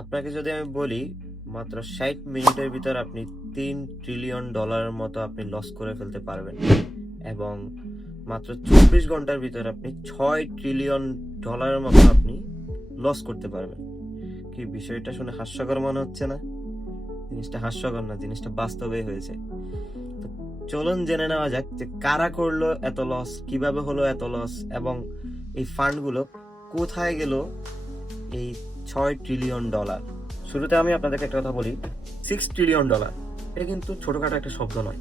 আপনাকে যদি আমি বলি মাত্র 60 মিনিটের ভিতর আপনি $3 ট্রিলিয়ন মতো আপনি লস করে ফেলতে পারবেন এবং মাত্র 24 ঘন্টার ভিতর আপনি $6 ট্রিলিয়ন মতো আপনি লস করতে পারবেন। কি বিষয়টা শুনে হাস্যকর মনে হচ্ছে না? জিনিসটা হাস্যকর না, জিনিসটা বাস্তবে হয়েছে। তো চলুন জেনে নেওয়া যাক যে কারা করলো এত লস, কিভাবে হলো এত লস এবং এই ফান্ডগুলো কোথায় গেল এই $6 ট্রিলিয়ন। শুরুতে আমি আপনাদেরকে একটা কথা বলি, $6 ট্রিলিয়ন এটা কিন্তু ছোটখাটো একটা শব্দ নয়।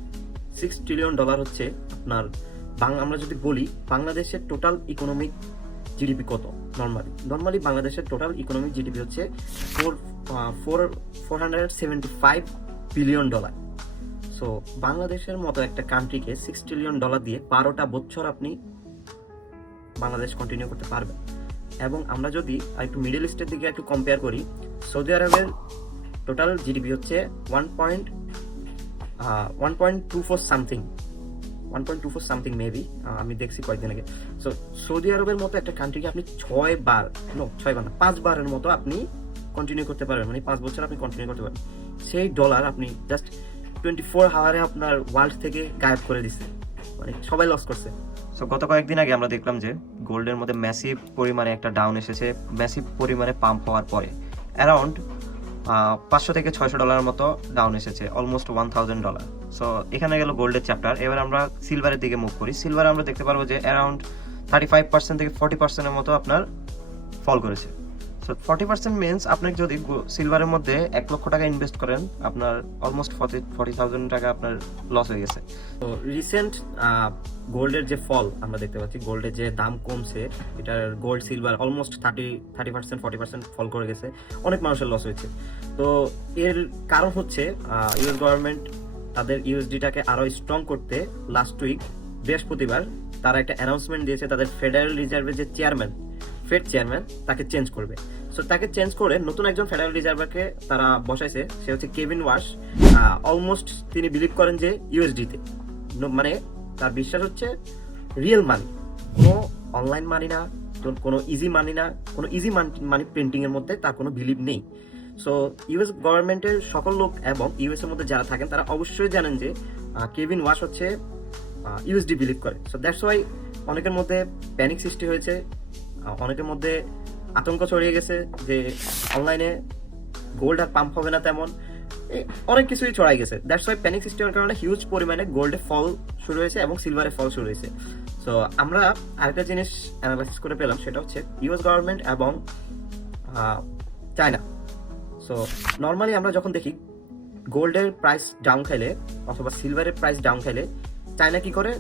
$6 ট্রিলিয়ন হচ্ছে আপনার আমরা যদি বলি বাংলাদেশের টোটাল ইকোনমিক জিডিপি কত। নর্মালি বাংলাদেশের টোটাল ইকোনমিক জিডিপি হচ্ছে $475 বিলিয়ন। সো বাংলাদেশের মতো একটা কান্ট্রিকে $6 ট্রিলিয়ন দিয়ে 12টা বছর আপনি বাংলাদেশ কন্টিনিউ করতে পারবেন। এবং আমরা যদি একটু মিডল ইস্টের দিকে একটু কম্পেয়ার করি, সৌদি আরবের টোটাল জিডিপি হচ্ছে 1.24 সামথিং মেবি, আমি দেখছি কয়েকদিন আগে। সো সৌদি আরবের মতো একটা কান্ট্রিকে আপনি 5 বারের মতো আপনি কন্টিনিউ করতে পারবেন, মানে 5 বছর আপনি কন্টিনিউ করতে পারবেন। সেই ডলার আপনি জাস্ট 24 আওয়ারে আপনার ওয়ার্ল্ড থেকে গায়েব করে দিচ্ছে, মানে সবাই লস করছে। সো গত কয়েকদিন আগে আমরা দেখলাম যে গোল্ডের মধ্যে ম্যাসিভ পরিমাণে একটা ডাউন এসেছে, ম্যাসিভ পরিমাণে পাম্প হওয়ার পরে অ্যারাউন্ড $500 থেকে $600 মতো ডাউন এসেছে, অলমোস্ট $1000। সো এখানে গেল গোল্ডের চ্যাপ্টার। এবার আমরা সিলভারের দিকে মুভ করি। সিলভারে আমরা দেখতে পারবো যে অ্যারাউন্ড 35% থেকে 40%-এর মতো আপনার ফল করেছে। সো 40% মিনস আপনি যদি সিলভারের মধ্যে $1,00,000 ইনভেস্ট করেন, আপনার অলমোস্ট 40,000 টাকা আপনার লস হয়ে গেছে। তো রিসেন্ট গোল্ডের যে ফল আমরা দেখতে পাচ্ছি, গোল্ডের যে দাম কমছে, এটার গোল্ড সিলভার অলমোস্ট 30% 40% ফল করে গেছে, অনেক মানুষের লস হয়েছে। তো এর কারণ হচ্ছে ইউএস গভর্নমেন্ট তাদের ইউএসডিটাকে আরো স্ট্রং করতে লাস্ট উইক বৃহস্পতিবার তারা একটা অ্যানাউন্সমেন্ট দিয়েছে, তাদের ফেডারেল রিজার্ভের যে ফেড চেয়ারম্যান তাকে চেঞ্জ করবে। সো তাকে চেঞ্জ করে নতুন একজন ফেডারেল রিজার্ভারকে তারা বসাইছে, সে হচ্ছে কেভিন ওয়াশ। অলমোস্ট তিনি বিলিভ করেন যে ইউএসডিতে, মানে তার বিশ্বাস হচ্ছে রিয়েল মানি, কোনো অনলাইন মানি না, কোনো ইজি মানি না, কোনো ইজি মানি প্রিন্টিং এর মধ্যে তার কোনো বিলিভ নেই। সো ইউএস গভর্নমেন্টের সকল লোক এবং ইউএস এর মধ্যে যারা থাকেন তারা অবশ্যই জানেন যে কেভিন ওয়াশ হচ্ছে ইউএসডি বিলিভ করে। সো দ্যাটস ওয়াই অনেকের মধ্যে প্যানিক সৃষ্টি হয়েছে, অনেকের মধ্যে আতঙ্ক ছড়িয়ে গেছে যে অনলাইনে গোল্ড আর পাম্প হবে না, তেমন অনেক কিছুই ছড়াই গেছে। দ্যাটস ওয়াই প্যানিক সৃষ্টি হওয়ার কারণে হিউজ পরিমাণে গোল্ডে ফল শুরু হয়েছে এবং সিলভারে ফল শুরু হয়েছে। সো আমরা আরেকটা জিনিস অ্যানালাইসিস করে পেলাম, সেটা হচ্ছে ইউএস গভর্নমেন্ট এবং চায়না। সো নর্মালি আমরা যখন দেখি গোল্ডের প্রাইস ডাউন খাইলে অথবা সিলভারের প্রাইস ডাউন খাইলে চায়না কি করে,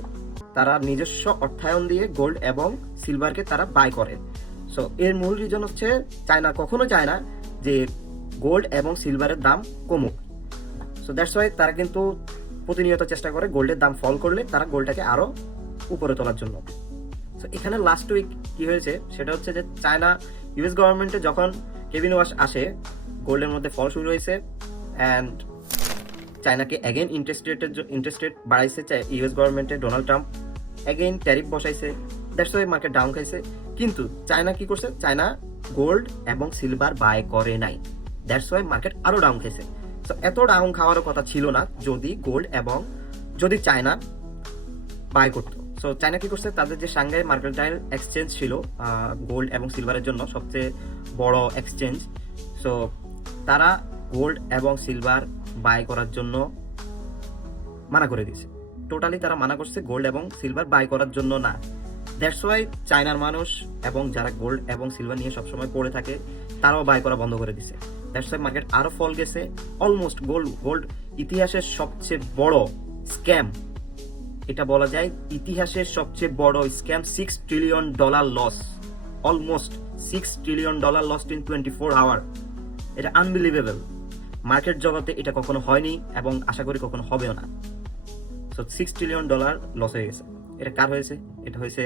তারা নিজস্ব অর্থায়ন দিয়ে গোল্ড এবং সিলভারকে তারা বাই করে। সো এর মূল রিজন হচ্ছে চায়না কখনো চায় না যে গোল্ড এবং সিলভারের দাম কমুক। সো দ্যাটস ওয়াই তারা কিন্তু প্রতিনিয়ত চেষ্টা করে গোল্ডের দাম ফল করলে তারা গোল্ডটাকে আরো উপরে তোলার জন্য। সো এখানে লাস্ট উইক কি হয়েছে সেটা হচ্ছে যে চায়না ইউএস গভর্নমেন্টে যখন কেভিন ওয়াশ আসে, গোল্ডের মধ্যে ফল শুরু হয়েছে অ্যান্ড চায়নাকে অ্যাগেন ইন্টারেস্ট রেট বাড়াইছে ইউএস গভর্নমেন্টে, ডোনাল্ড ট্রাম্প অ্যাগেন ট্যারিফ বসাইছে, দ্যাটস ওয়াই মার্কেট ডাউন খাইছে। কিন্তু চায়না কি করছে, চায়না গোল্ড এবং সিলভার বাই করে নাই, দ্যাটস ওয়াই মার্কেট আরো ডাউন খাইছে। সো এত ডাউন খাওয়ারও কথা ছিল না যদি গোল্ড এবং যদি চায়না বাই করতো। সো চায়না কি করছে, তাদের যে সাংহাই মার্কেন্টাইল এক্সচেঞ্জ ছিল গোল্ড এবং সিলভারের জন্য সবচেয়ে বড় এক্সচেঞ্জ, সো তারা গোল্ড এবং সিলভার বাই করার জন্য মানা করে দিয়েছে। টোটালি তারা মানা করছে গোল্ড এবং সিলভার বাই করার জন্য না। দ্যাটস ওয়াই চায়নার মানুষ এবং যারা গোল্ড এবং সিলভার নিয়ে সবসময় পড়ে থাকে তারাও বাই করা বন্ধ করে দিছে। দ্যাটস ওয়াই মার্কেট আরো ফল গেছে। অলমোস্ট গোল্ড ইতিহাসের সবচেয়ে বড় স্ক্যাম, এটা বলা যায় ইতিহাসের সবচেয়ে বড় scam, $6 trillion loss, almost $6 trillion loss in 24 hour. এটা আনবিলিভেবল, মার্কেট জগতে এটা কখনো হয়নি এবং আশা করি কখনো হবেও না। সো $6 ট্রিলিয়ন লস হয়ে গেছে। এটা কার হয়েছে? এটা হয়েছে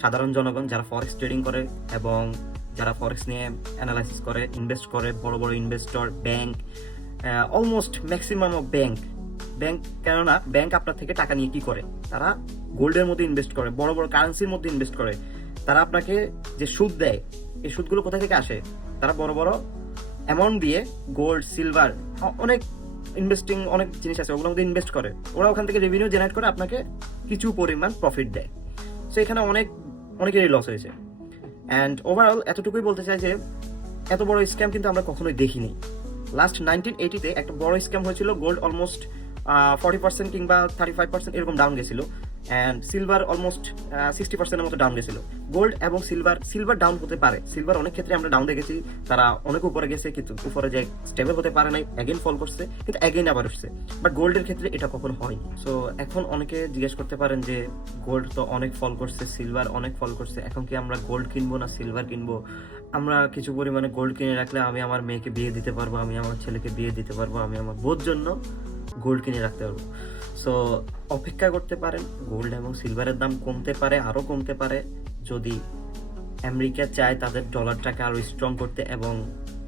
সাধারণ জনগণ যারা ফরেক্স ট্রেডিং করে এবং যারা ফরেক্স নিয়ে অ্যানালাইসিস করে, ইনভেস্ট করে, বড় বড় investor, bank, almost maximum of bank. কেননা ব্যাংক আপনার থেকে টাকা নিয়ে কি করে, তারা গোল্ডের মধ্যে ইনভেস্ট করে, বড় বড় কারেন্সির মধ্যে ইনভেস্ট করে। তারা আপনাকে যে সুদ দেয়, এই সুদগুলো কোথা থেকে আসে? তারা বড় বড় অ্যামাউন্ট দিয়ে গোল্ড সিলভার অনেক অনেক জিনিস আছে, ওগুলোর মধ্যে ইনভেস্ট করে, ওরা ওখান থেকে রেভিনিউ জেনারেট করে আপনাকে কিছু পরিমাণ প্রফিট দেয়। সো এখানে অনেকেরই লস হয়েছে। অ্যান্ড ওভারঅল এতটুকুই বলতে চাই যে এত বড় স্ক্যাম কিন্তু আমরা কখনোই দেখিনি। লাস্ট 1980-তে একটা বড় স্ক্যাম হয়েছিল, গোল্ড অলমোস্ট 40% কিংবা 35% এরকম ডাউন গেছিল, অ্যান্ড সিলভার অলমোস্ট 60%-এর মতো ডাউন গেছিল। গোল্ড এবং সিলভার ডাউন হতে পারে, সিলভার অনেক ক্ষেত্রে আমরা ডাউন দেখেছি, তারা অনেক উপরে গেছে কিন্তু উপরে যে স্টেবল হতে পারে নাই, অ্যাগেন ফল করছে, কিন্তু অ্যাগেন আবার উঠছে। বাট গোল্ডের ক্ষেত্রে এটা কখনো হয়নি। সো এখন অনেকে জিজ্ঞেস করতে পারেন যে গোল্ড তো অনেক ফল করছে, সিলভার অনেক ফল করছে, এখন কি আমরা গোল্ড কিনবো না সিলভার কিনবো? আমরা কিছু পরিমাণে গোল্ড কিনে রাখলে আমি আমার মেয়েকে বিয়ে দিতে পারবো, আমি আমার ছেলেকে বিয়ে দিতে পারবো, আমি আমার বোর জন্য গোল্ড কিনে রাখতে পারবো। সো অপেক্ষা করতে পারেন, গোল্ড এবং সিলভারের দাম কমতে পারে, আরও কমতে পারে যদি আমেরিকা চায় তাদের ডলারটাকে আরও স্ট্রং করতে, এবং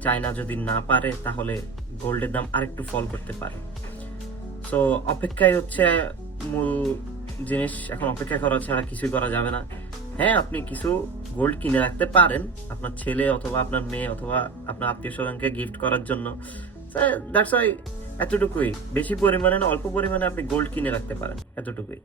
চায়না যদি না পারে তাহলে গোল্ডের দাম আরেকটু ফল করতে পারে। সো অপেক্ষাই হচ্ছে মূল জিনিস, এখন অপেক্ষা করা ছাড়া কিছুই করা যাবে না। হ্যাঁ, আপনি কিছু গোল্ড কিনে রাখতে পারেন আপনার ছেলে অথবা আপনার মেয়ে অথবা আপনার আত্মীয় স্বজনকে গিফট করার জন্য। দ্যাটস ওয়াই এতটুকুই, বেশি পরিমাণে না, অল্প পরিমাণে আপনি গোল্ড কিনে রাখতে পারেন, এতটুকুই।